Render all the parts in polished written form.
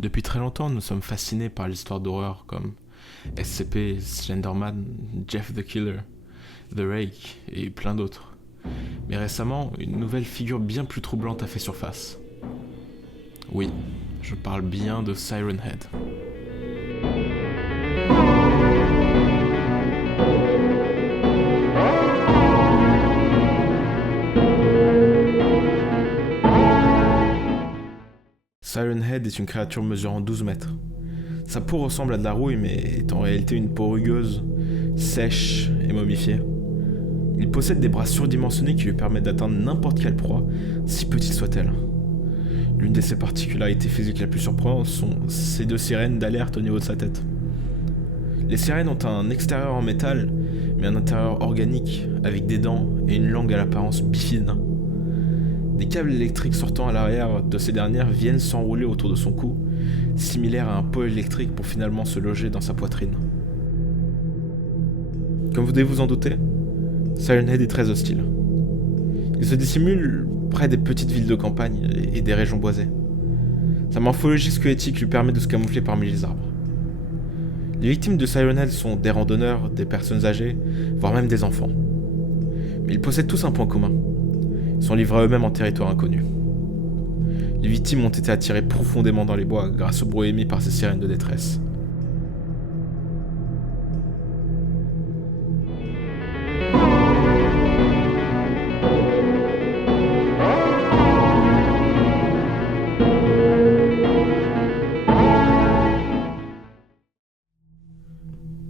Depuis très longtemps, nous sommes fascinés par l'histoire d'horreur comme SCP, Slenderman, Jeff the Killer, The Rake et plein d'autres. Mais récemment, une nouvelle figure bien plus troublante a fait surface. Oui, je parle bien de Siren Head. Siren Head est une créature mesurant 12 mètres. Sa peau ressemble à de la rouille mais est en réalité une peau rugueuse, sèche et momifiée. Il possède des bras surdimensionnés qui lui permettent d'atteindre n'importe quelle proie, si petite soit-elle. L'une de ses particularités physiques la plus surprenante sont ses 2 sirènes d'alerte au niveau de sa tête. Les sirènes ont un extérieur en métal, mais un intérieur organique, avec des dents et une langue à l'apparence bifide. Des câbles électriques sortant à l'arrière de ces dernières viennent s'enrouler autour de son cou, similaire à un pot électrique pour finalement se loger dans sa poitrine. Comme vous devez vous en douter, Siren Head est très hostile. Il se dissimule près des petites villes de campagne et des régions boisées. Sa morphologie squelettique lui permet de se camoufler parmi les arbres. Les victimes de Siren Head sont des randonneurs, des personnes âgées, voire même des enfants. Mais ils possèdent tous un point commun. Ils sont livrés à eux-mêmes en territoire inconnu. Les victimes ont été attirées profondément dans les bois grâce au bruit émis par ces sirènes de détresse.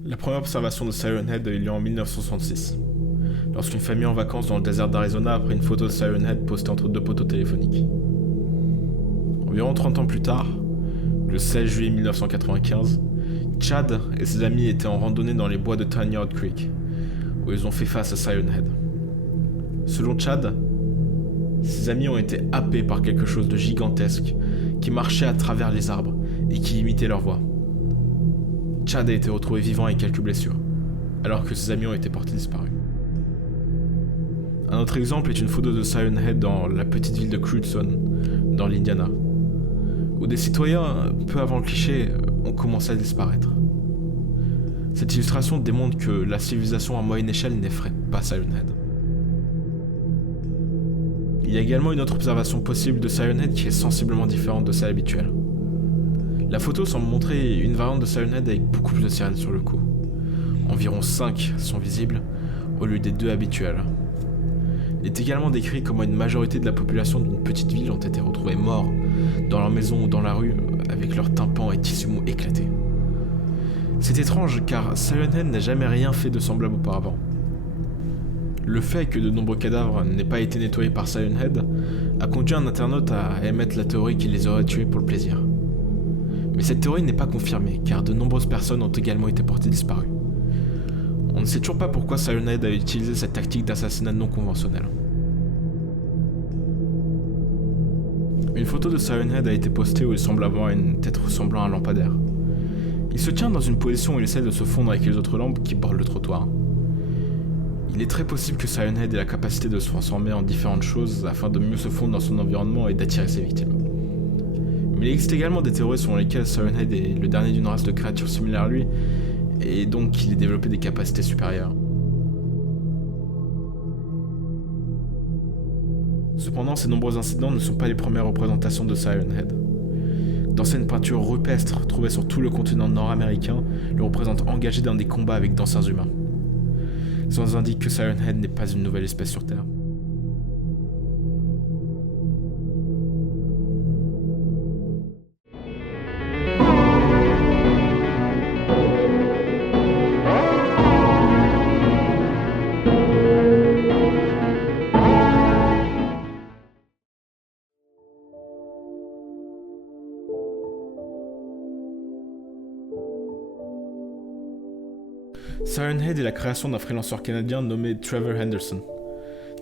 La première observation de Siren Head a eu lieu en 1966, lorsqu'une famille en vacances dans le désert d'Arizona a pris une photo de Siren Head postée entre 2 poteaux téléphoniques. Environ 30 ans plus tard, le 16 juillet 1995, Chad et ses amis étaient en randonnée dans les bois de Tanyard Creek, où ils ont fait face à Siren Head. Selon Chad, ses amis ont été happés par quelque chose de gigantesque qui marchait à travers les arbres et qui imitait leur voix. Chad a été retrouvé vivant avec quelques blessures, alors que ses amis ont été portés disparus. Un autre exemple est une photo de Siren Head dans la petite ville de Crewdson, dans l'Indiana, où des citoyens, peu avant le cliché, ont commencé à disparaître. Cette illustration démontre que la civilisation à moyenne échelle n'effraie pas Siren Head. Il y a également une autre observation possible de Siren Head qui est sensiblement différente de celle habituelle. La photo semble montrer une variante de Siren Head avec beaucoup plus de sirènes sur le coup. Environ 5 sont visibles, au lieu des 2 habituelles. Il est également décrit comment une majorité de la population d'une petite ville ont été retrouvés morts dans leur maison ou dans la rue avec leurs tympans et tissus mous éclatés. C'est étrange car Siren Head n'a jamais rien fait de semblable auparavant. Le fait que de nombreux cadavres n'aient pas été nettoyés par Siren Head a conduit un internaute à émettre la théorie qu'il les aurait tués pour le plaisir. Mais cette théorie n'est pas confirmée car de nombreuses personnes ont également été portées disparues. On ne sait toujours pas pourquoi Siren Head a utilisé cette tactique d'assassinat non conventionnelle. Une photo de Siren Head a été postée où il semble avoir une tête ressemblant à un lampadaire. Il se tient dans une position où il essaie de se fondre avec les autres lampes qui bordent le trottoir. Il est très possible que Siren Head ait la capacité de se transformer en différentes choses afin de mieux se fondre dans son environnement et d'attirer ses victimes. Mais il existe également des théories selon lesquelles Siren Head est le dernier d'une race de créatures similaires à lui, et donc qu'il ait développé des capacités supérieures. Cependant, ces nombreux incidents ne sont pas les premières représentations de Siren Head. D'anciennes peintures rupestres trouvées sur tout le continent nord-américain le représentent engagé dans des combats avec d'anciens humains. Ça nous indique que Siren Head n'est pas une nouvelle espèce sur Terre. Siren Head est la création d'un freelanceur canadien nommé Trevor Henderson.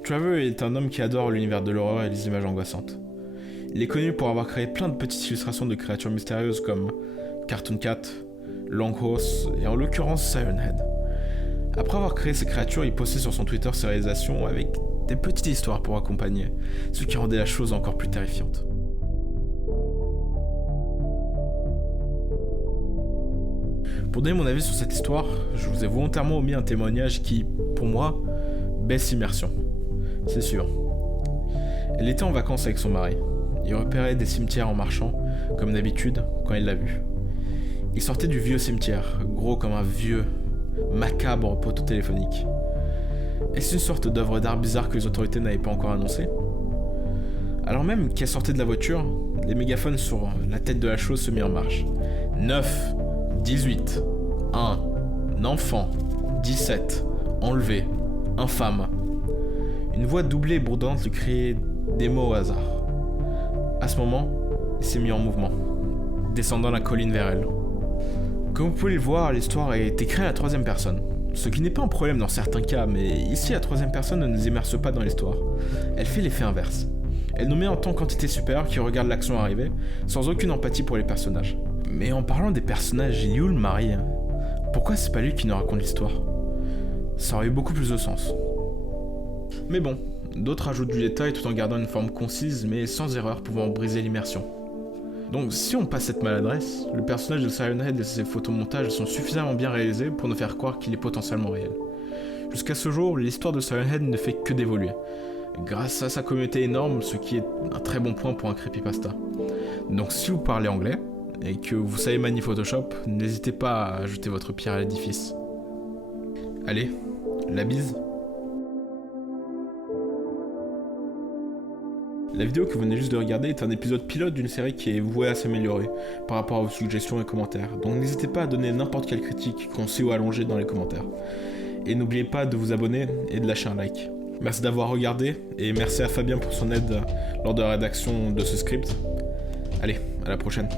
Trevor est un homme qui adore l'univers de l'horreur et les images angoissantes. Il est connu pour avoir créé plein de petites illustrations de créatures mystérieuses comme Cartoon Cat, Long Horse et en l'occurrence Siren Head. Après avoir créé ces créatures, il postait sur son Twitter ses réalisations avec des petites histoires pour accompagner, ce qui rendait la chose encore plus terrifiante. Pour donner mon avis sur cette histoire, je vous ai volontairement omis un témoignage qui, pour moi, baisse l'immersion. C'est sûr. Elle était en vacances avec son mari. Il repérait des cimetières en marchant, comme d'habitude, quand il l'a vu. Il sortait du vieux cimetière, gros comme un vieux, macabre poteau téléphonique. Est-ce une sorte d'œuvre d'art bizarre que les autorités n'avaient pas encore annoncée? Alors même qu'elle sortait de la voiture, les mégaphones sur la tête de la chose se mirent en marche. 9, 18, 1, enfant, 17, enlevé, infâme. Une voix doublée et bourdante lui criait des mots au hasard. À ce moment, il s'est mis en mouvement, descendant la colline vers elle. Comme vous pouvez le voir, l'histoire est écrite à la troisième personne. Ce qui n'est pas un problème dans certains cas, mais ici la troisième personne ne nous immerse pas dans l'histoire. Elle fait l'effet inverse. Elle nous met en tant qu'entité supérieure qui regarde l'action arriver, sans aucune empathie pour les personnages. Mais en parlant des personnages, il y a où le mari? Pourquoi c'est pas lui qui nous raconte l'histoire? Ça aurait eu beaucoup plus de sens. Mais bon, d'autres ajoutent du détail tout en gardant une forme concise mais sans erreur pouvant briser l'immersion. Donc si on passe cette maladresse, le personnage de Siren Head et ses photomontages sont suffisamment bien réalisés pour nous faire croire qu'il est potentiellement réel. Jusqu'à ce jour, l'histoire de Siren Head ne fait que d'évoluer, grâce à sa communauté énorme, ce qui est un très bon point pour un creepypasta. Donc si vous parlez anglais, et que vous savez manier Photoshop, n'hésitez pas à ajouter votre pierre à l'édifice. Allez, la bise. La vidéo que vous venez juste de regarder est un épisode pilote d'une série qui est vouée à s'améliorer par rapport à vos suggestions et commentaires, donc n'hésitez pas à donner n'importe quelle critique, concis ou allongée dans les commentaires. Et n'oubliez pas de vous abonner et de lâcher un like. Merci d'avoir regardé, et merci à Fabien pour son aide lors de la rédaction de ce script. Allez, à la prochaine.